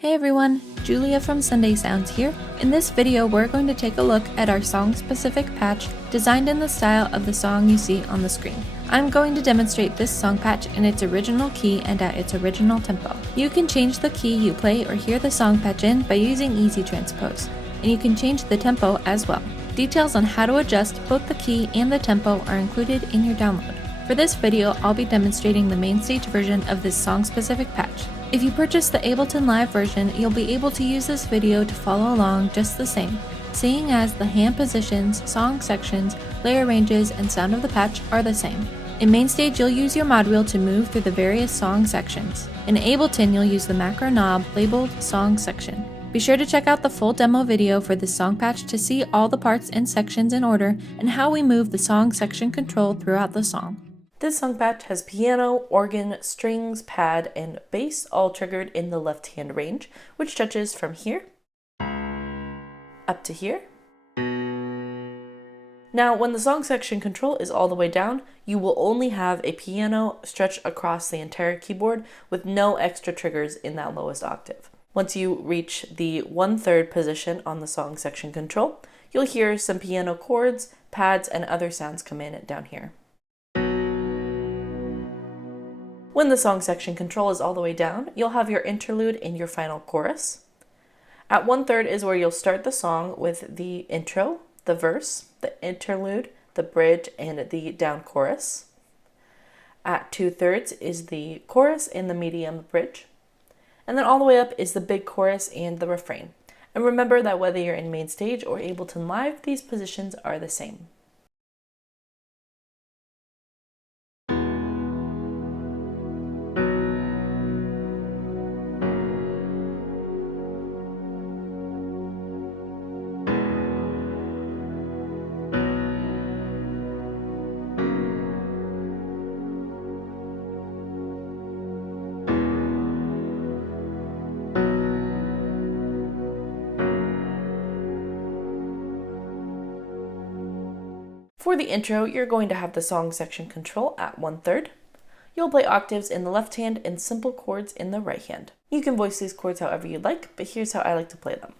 Hey everyone, Julia from Sunday Sounds here. In this video, we're going to take a look at our song-specific patch designed in the style of the song you see on the screen. I'm going to demonstrate this song patch in its original key and at its original tempo. You can change the key you play or hear the song patch in by using Easy Transpose, and you can change the tempo as well. Details on how to adjust both the key and the tempo are included in your download. For this video, I'll be demonstrating the MainStage version of this song-specific patch. If you purchase the Ableton Live version, you'll be able to use this video to follow along just the same, seeing as the hand positions, song sections, layer ranges, and sound of the patch are the same. In MainStage, you'll use your mod wheel to move through the various song sections. In Ableton, you'll use the macro knob labeled Song Section. Be sure to check out the full demo video for this song patch to see all the parts and sections in order and how we move the song section control throughout the song. This song patch has piano, organ, strings, pad, and bass all triggered in the left hand range, which stretches from here up to here. Now, when the song section control is all the way down, you will only have a piano stretch across the entire keyboard with no extra triggers in that lowest octave. Once you reach the 1/3 position on the song section control, you'll hear some piano chords, pads, and other sounds come in down here. When the song section control is all the way down, you'll have your interlude in your final chorus. At 1/3 is where you'll start the song with the intro, the verse, the interlude, the bridge, and the down chorus. At 2/3 is the chorus and the medium bridge. And then all the way up is the big chorus and the refrain. And remember that whether you're in MainStage or Ableton Live, these positions are the same. For the intro, you're going to have the song section control at 1/3. You'll play octaves in the left hand and simple chords in the right hand. You can voice these chords however you'd like, but here's how I like to play them.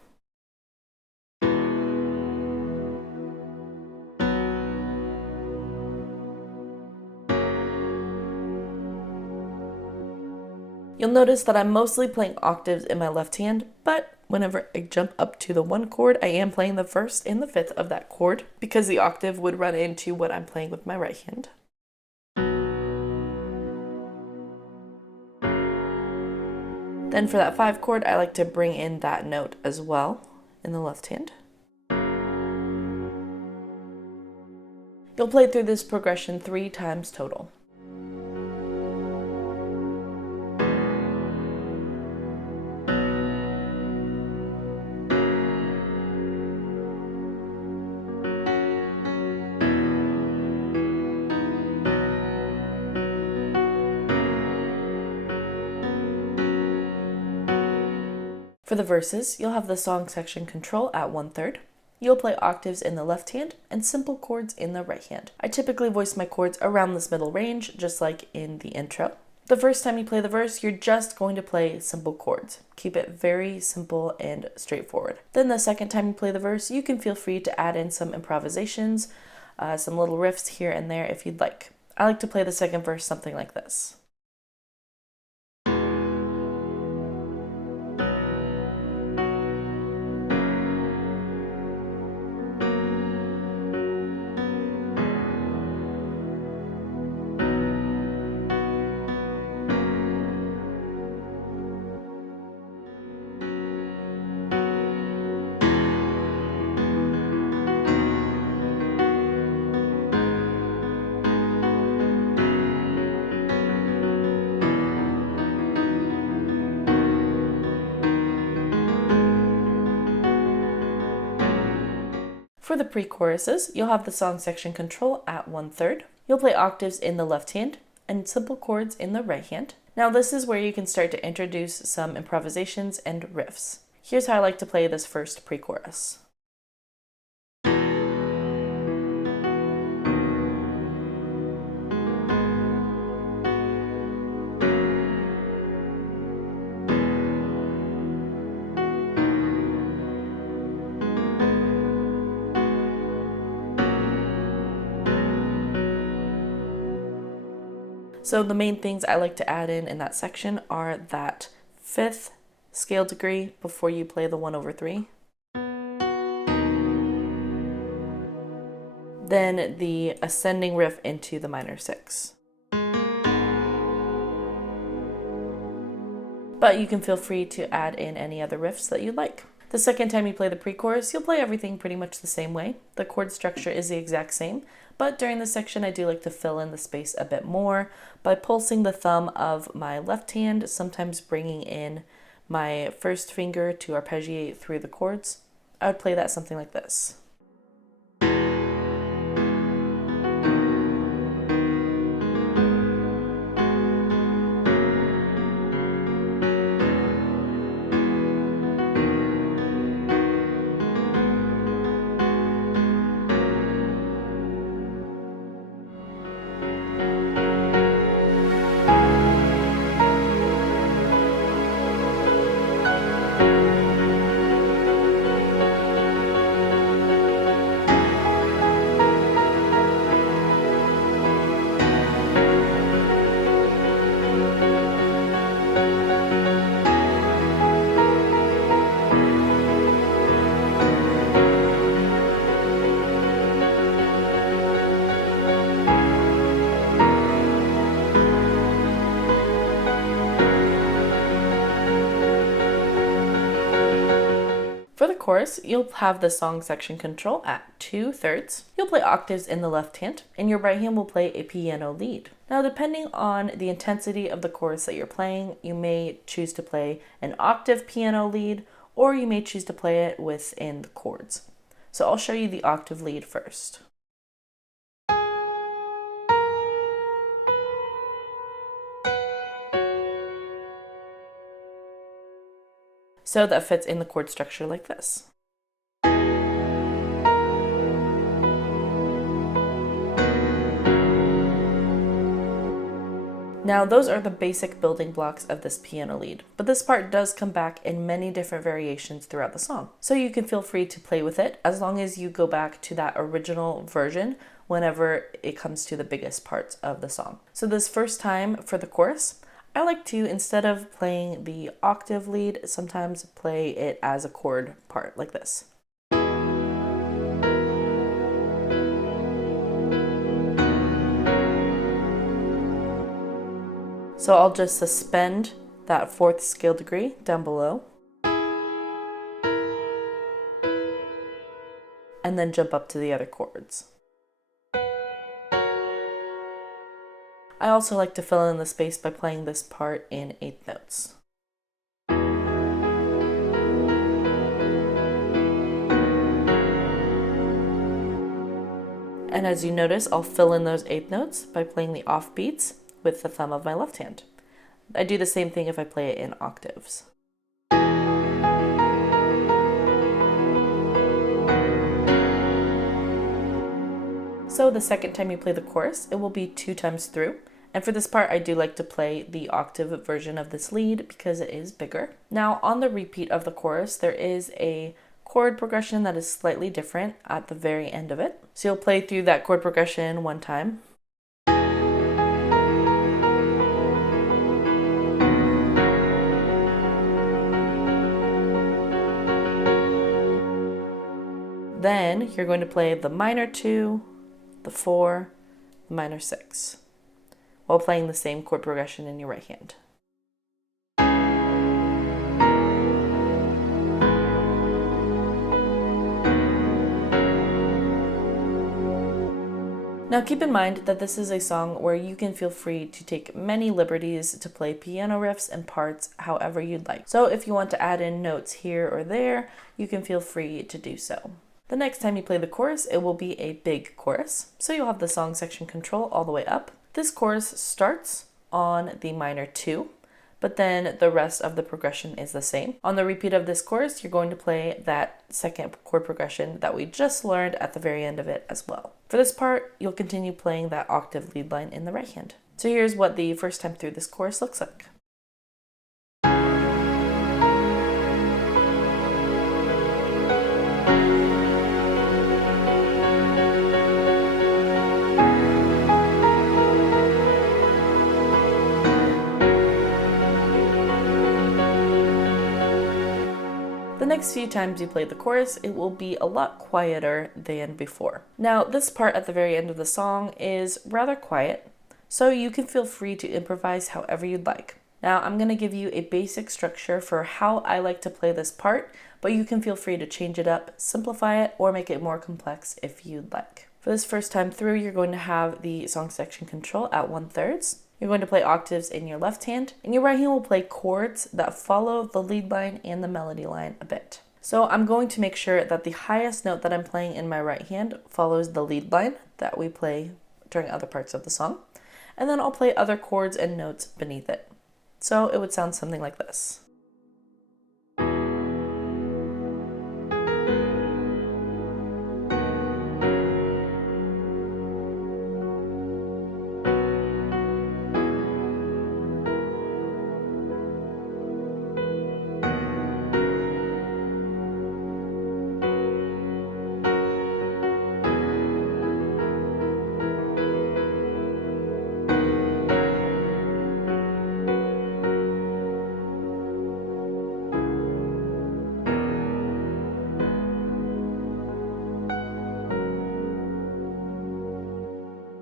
You'll notice that I'm mostly playing octaves in my left hand, but whenever I jump up to the one chord, I am playing the first and the fifth of that chord because the octave would run into what I'm playing with my right hand. Then for that 5 chord, I like to bring in that note as well in the left hand. You'll play through this progression 3 times total. For the verses, you'll have the song section control at 1/3. You'll play octaves in the left hand and simple chords in the right hand. I typically voice my chords around this middle range, just like in the intro. The first time you play the verse, you're just going to play simple chords. Keep it very simple and straightforward. Then the second time you play the verse, you can feel free to add in some improvisations, some little riffs here and there if you'd like. I like to play the second verse something like this. For the pre-choruses, you'll have the song section control at 1/3. You'll play octaves in the left hand and simple chords in the right hand. Now this is where you can start to introduce some improvisations and riffs. Here's how I like to play this first pre-chorus. So the main things I like to add in that section are that 5th scale degree before you play the 1/3. Then the ascending riff into the minor 6. But you can feel free to add in any other riffs that you like. The second time you play the pre-chorus, you'll play everything pretty much the same way. The chord structure is the exact same, but during this section I do like to fill in the space a bit more by pulsing the thumb of my left hand, sometimes bringing in my first finger to arpeggiate through the chords. I would play that something like this. For the chorus, you'll have the song section control at 2/3. You'll play octaves in the left hand, and your right hand will play a piano lead. Now, depending on the intensity of the chorus that you're playing, you may choose to play an octave piano lead, or you may choose to play it within the chords. So I'll show you the octave lead first. So that fits in the chord structure like this. Now those are the basic building blocks of this piano lead, but this part does come back in many different variations throughout the song. So you can feel free to play with it as long as you go back to that original version whenever it comes to the biggest parts of the song. So this first time for the chorus, I like to, instead of playing the octave lead, sometimes play it as a chord part like this. So I'll just suspend that 4th scale degree down below, and then jump up to the other chords. I also like to fill in the space by playing this part in 8th notes. And as you notice, I'll fill in those 8th notes by playing the offbeats with the thumb of my left hand. I do the same thing if I play it in octaves. So the second time you play the chorus, it will be 2 times through. And for this part, I do like to play the octave version of this lead because it is bigger. Now on the repeat of the chorus, there is a chord progression that is slightly different at the very end of it. So you'll play through that chord progression 1 time. Then you're going to play the minor 2, the 4, the minor 6, while playing the same chord progression in your right hand. Now keep in mind that this is a song where you can feel free to take many liberties to play piano riffs and parts however you'd like. So if you want to add in notes here or there, you can feel free to do so. The next time you play the chorus, it will be a big chorus. So you'll have the song section control all the way up. This chorus starts on the minor 2, but then the rest of the progression is the same. On the repeat of this chorus, you're going to play that second chord progression that we just learned at the very end of it as well. For this part, you'll continue playing that octave lead line in the right hand. So here's what the first time through this chorus looks like. next few times you play the chorus, it will be a lot quieter than before. Now, this part at the very end of the song is rather quiet, so you can feel free to improvise however you'd like. Now, I'm going to give you a basic structure for how I like to play this part, but you can feel free to change it up, simplify it, or make it more complex if you'd like. For this first time through, you're going to have the song section control at 1/3. You're going to play octaves in your left hand, and your right hand will play chords that follow the lead line and the melody line a bit. So I'm going to make sure that the highest note that I'm playing in my right hand follows the lead line that we play during other parts of the song, and then I'll play other chords and notes beneath it. So it would sound something like this.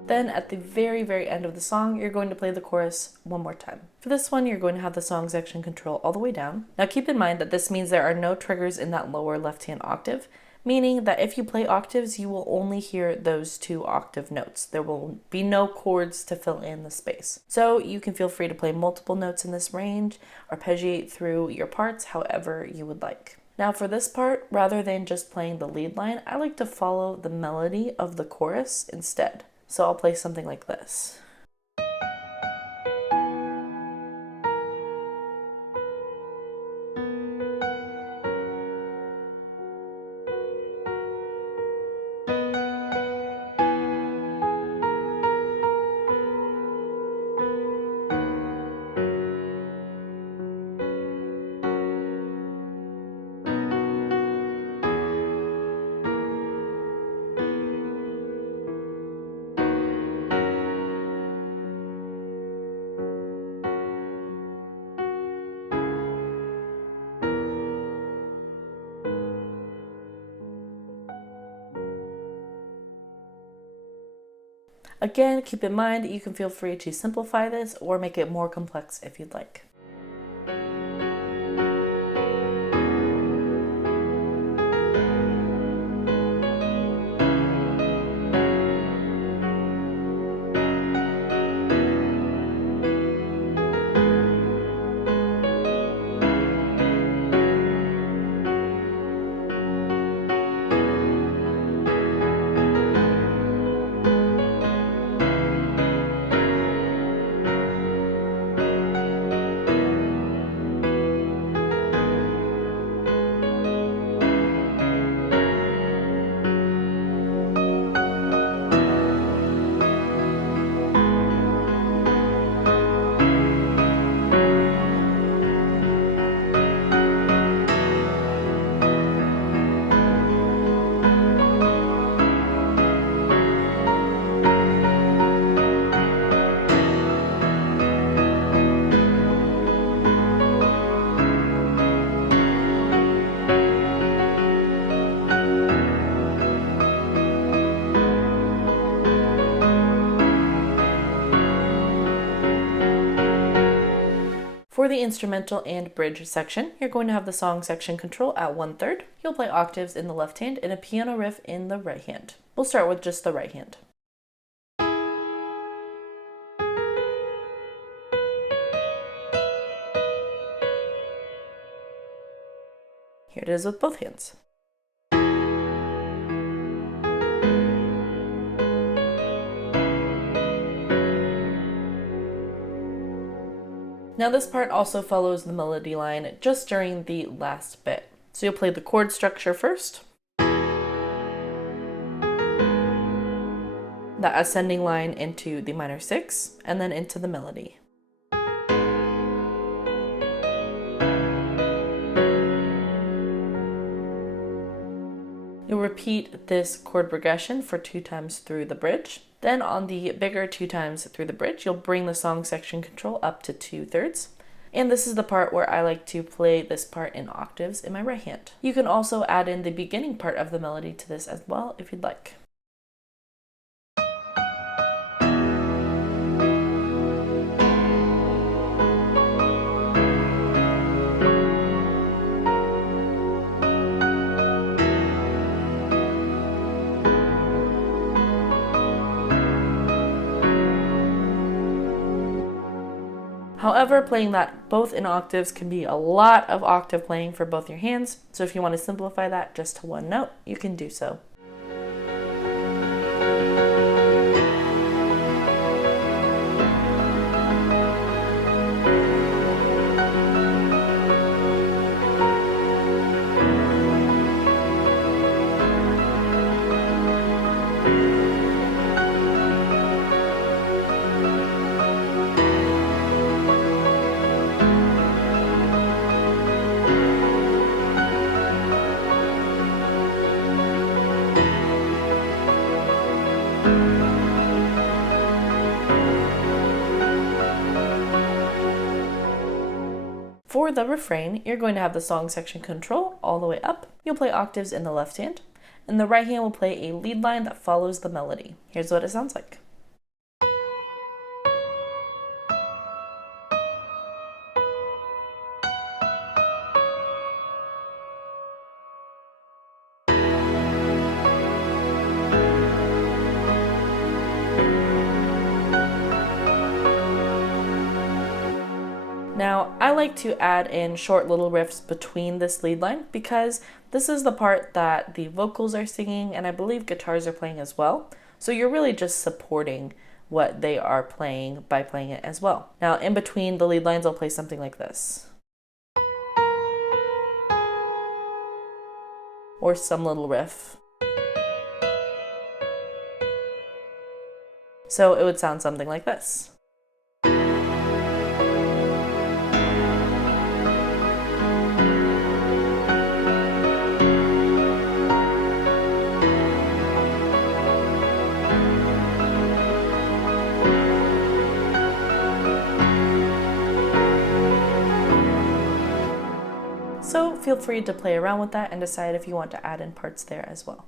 Then at the very end of the song, you're going to play the chorus one more time. For this one, you're going to have the song section control all the way down. Now keep in mind that this means there are no triggers in that lower left-hand octave, meaning that if you play octaves, you will only hear those 2 octave notes. There will be no chords to fill in the space. So you can feel free to play multiple notes in this range, arpeggiate through your parts however you would like. Now for this part, rather than just playing the lead line, I like to follow the melody of the chorus instead. So I'll play something like this. Again, keep in mind you can feel free to simplify this or make it more complex if you'd like. For the instrumental and bridge section, you're going to have the song section control at 1/3. You'll play octaves in the left hand and a piano riff in the right hand. We'll start with just the right hand. Here it is with both hands. Now this part also follows the melody line just during the last bit. So you'll play the chord structure first, that ascending line into the minor 6, and then into the melody. You'll repeat this chord progression for 2 times through the bridge. Then on the bigger 2 times through the bridge, you'll bring the song section control up to 2/3. And this is the part where I like to play this part in octaves in my right hand. You can also add in the beginning part of the melody to this as well if you'd like. However, playing that both in octaves can be a lot of octave playing for both your hands, so if you want to simplify that just to one note, you can do so. For the refrain, you're going to have the song section control all the way up. You'll play octaves in the left hand, and the right hand will play a lead line that follows the melody. Here's what it sounds like. Now, I like to add in short little riffs between this lead line because this is the part that the vocals are singing and I believe guitars are playing as well. So you're really just supporting what they are playing by playing it as well. Now, in between the lead lines, I'll play something like this. Or some little riff. So it would sound something like this. So feel free to play around with that and decide if you want to add in parts there as well.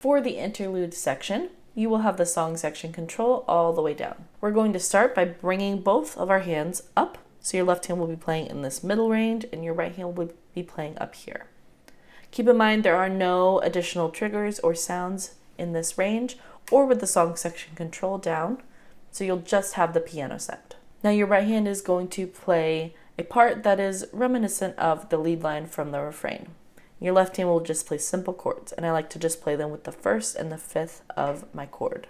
For the interlude section, you will have the song section control all the way down. We're going to start by bringing both of our hands up. So your left hand will be playing in this middle range and your right hand will be playing up here. Keep in mind there are no additional triggers or sounds in this range or with the song section control down, so you'll just have the piano sound. Now your right hand is going to play a part that is reminiscent of the lead line from the refrain. Your left hand will just play simple chords, and I like to just play them with the first and the fifth of my chord.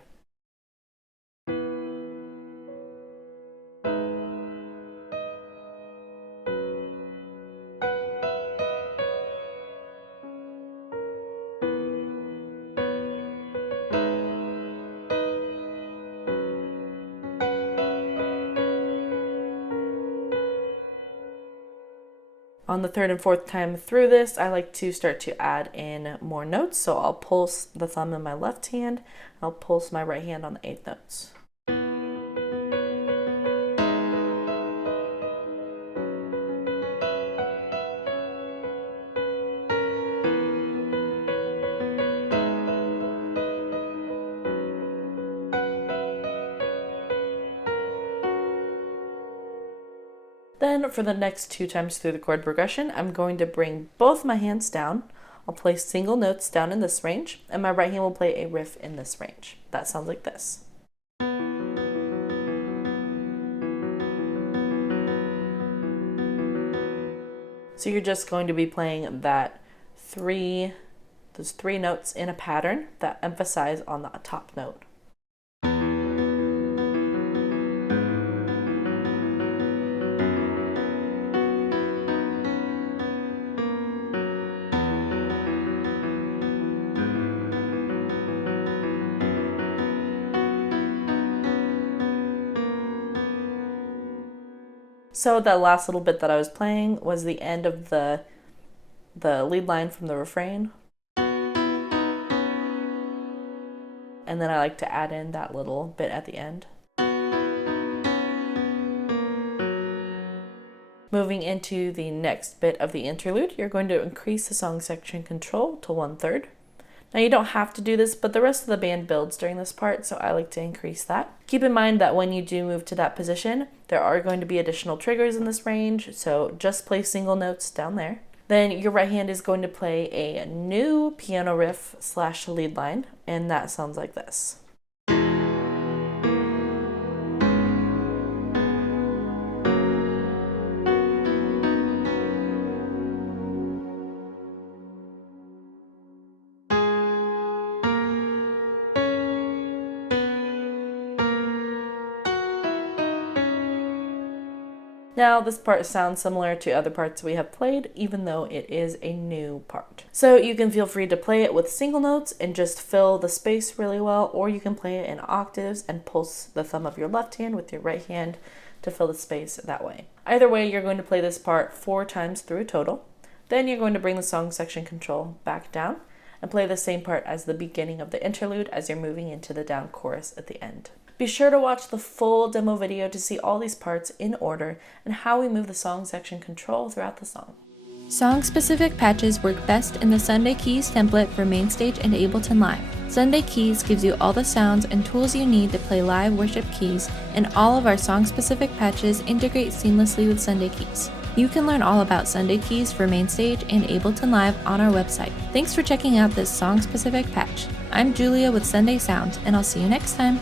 On the third and fourth time through this, I like to start to add in more notes. So I'll pulse the thumb in my left hand, and I'll pulse my right hand on the eighth notes. Then for the next 2 times through the chord progression, I'm going to bring both my hands down. I'll play single notes down in this range, and my right hand will play a riff in this range. That sounds like this. So you're just going to be playing those 3 notes in a pattern that emphasize on the top note. So that last little bit that I was playing was the end of the lead line from the refrain. And then I like to add in that little bit at the end. Moving into the next bit of the interlude, you're going to increase the song section control to 1/3. Now you don't have to do this, but the rest of the band builds during this part, so I like to increase that. Keep in mind that when you do move to that position, there are going to be additional triggers in this range, so just play single notes down there. Then your right hand is going to play a new piano riff / lead line, and that sounds like this. Now this part sounds similar to other parts we have played, even though it is a new part. So you can feel free to play it with single notes and just fill the space really well, or you can play it in octaves and pulse the thumb of your left hand with your right hand to fill the space that way. Either way, you're going to play this part 4 times through total. Then you're going to bring the song section control back down and play the same part as the beginning of the interlude as you're moving into the down chorus at the end. Be sure to watch the full demo video to see all these parts in order and how we move the song section control throughout the song. Song-specific patches work best in the Sunday Keys template for MainStage and Ableton Live. Sunday Keys gives you all the sounds and tools you need to play live worship keys, and all of our song-specific patches integrate seamlessly with Sunday Keys. You can learn all about Sunday Keys for MainStage and Ableton Live on our website. Thanks for checking out this song-specific patch. I'm Julia with Sunday Sounds, and I'll see you next time.